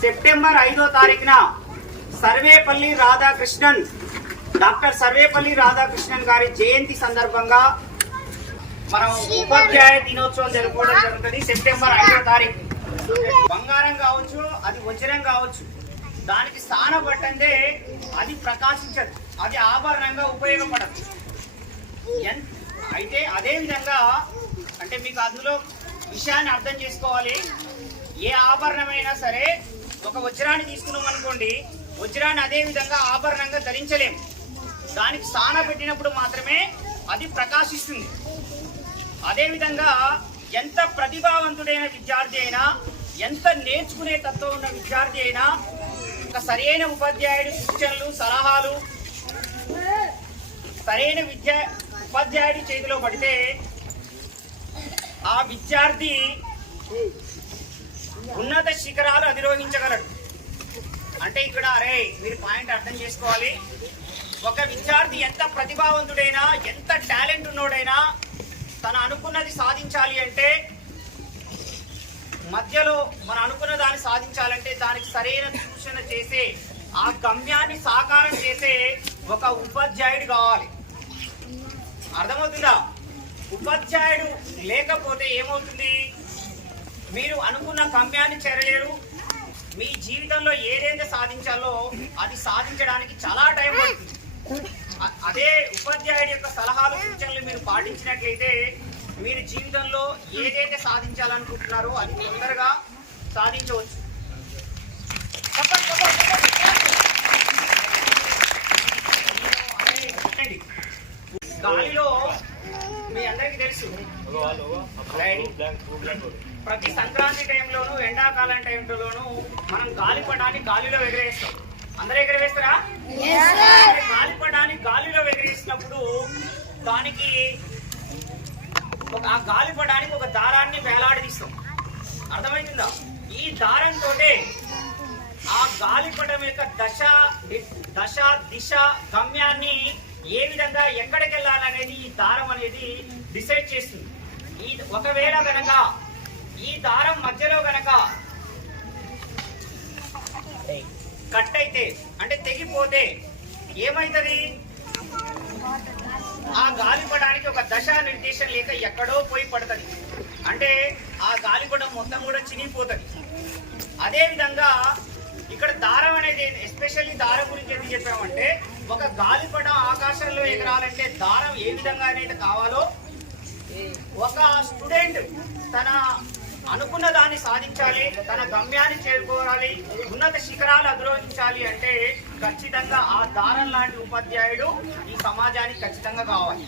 September ఐదో తారీఖున Sarvepalli Radhakrishnan doctor Sarvepalli Radhakrishnan గారి జయంతి సందర్భంగా మనం ఉపాధ్యాయ దినోత్సవం జరుపుకోవడం జరుగుతుంది. సెప్టెంబర్ ఐదో తారీఖు. బంగారం కావచ్చు అది వజ్రం కావచ్చు దానికి స్థాన పట్టందే అది ప్రకాశించదు. అది ఆభరణంగా ఉపయోగపడదు. ఎన్- అయితే అదే విధంగా అంటే మీకు అందులో విషయాన్ని అర్థం చేసుకోవాలి. ఏ ఆభరణమైనా సరే ఒక వజ్రాన్ని తీసుకున్నాం అనుకోండి వజ్రాన్ని అదే విధంగా ఆభరణంగా ధరించలేము దానికి స్థాన పెట్టినప్పుడు మాత్రమే అది ప్రకాశిస్తుంది. అదే విధంగా ఎంత ప్రతిభావంతుడైన విద్యార్థి అయినా ఎంత నేర్చుకునే తత్వం ఉన్న విద్యార్థి అయినా ఒక సరైన ఉపాధ్యాయుడి సూచనలు సలహాలు సరైన విద్య ఉపాధ్యాయుడి చేతిలో పడితే ఆ విద్యార్థి ఉన్నత శిఖరాలు అధిరోహించగలడు అంటే ఇక్కడ అరే మీరు పాయింట్ అర్థం చేసుకోవాలి. ఒక విద్యార్థి ఎంత ప్రతిభావంతుడైనా ఎంత టాలెంట్ ఉన్నోడైనా తను అనుకున్నది సాధించాలి అంటే మధ్యలో మనం అనుకున్న దాన్ని సాధించాలంటే దానికి సరైన సూచన చేసే ఆ గమ్యాన్ని సాకారం చేసే ఒక ఉపాధ్యాయుడు కావాలి. అర్థమవుతుందా? ఉపాధ్యాయుడు లేకపోతే ఏమవుతుంది? మీరు అనుకున్న గమ్యాన్ని చేరలేరు. మీ జీవితంలో ఏదైతే సాధించాలో అది సాధించడానికి చాలా టైం పడుతుంది. అదే ఉపాధ్యాయుడి యొక్క సలహాలు సూచనలు మీరు పాటించినట్లయితే మీరు జీవితంలో ఏదైతే సాధించాలనుకుంటున్నారో అది తొందరగా సాధించవచ్చు. గాలిలో మీ అందరికీ తెలుసు. ప్రతి సంక్రాంతి టైంలోను ఎండాకాలం టైంలోను మనం గాలిపటాన్ని గాలిలో ఎగరేస్తాం. అందరూ ఎగరవేస్తారా? గాలిపటాన్ని గాలిలో ఎగరేసినప్పుడు దానికి ఒక ఆ గాలిపటానికి ఒక దారాన్ని వేలాడదీస్తాం. అర్థమవుతుందా ఈ దారంతో ఆ గాలిపటం యొక్క దశ దశ దిశ గమ్యాన్ని ఏ విధంగా ఎక్కడికి వెళ్ళాలనేది ఈ దారం అనేది డిసైడ్ చేస్తుంది. ఈ ఒకవేళ గనక ఈ దారం మధ్యలో గనక కట్ అయితే అంటే తెగిపోతే ఏమైతుంది? ఆ గాలిపడానికి ఒక దశ నిర్దేశం లేక ఎక్కడో పోయి పడుతుంది. అంటే ఆ గాలిపటం మొత్తం కూడా చినిగిపోతుంది. అదే విధంగా ఇక్కడ దారం అనేది ఎస్పెషల్లీ దారం గురించి ఎందుకు చెప్పామంటే ఒక గాలిపటం ఆకాశంలో ఎగరాలంటే దారం ఏ విధంగా అనేది కావాలో ఒక స్టూడెంట్ తన అనుకున్న దాన్ని సాధించాలి తన గమ్యాన్ని చేరుకోవాలి ఉన్నత శిఖరాలు అధిరోహించాలి అంటే ఖచ్చితంగా ఆ దారం లాంటి ఉపాధ్యాయుడు ఈ సమాజానికి ఖచ్చితంగా కావాలి.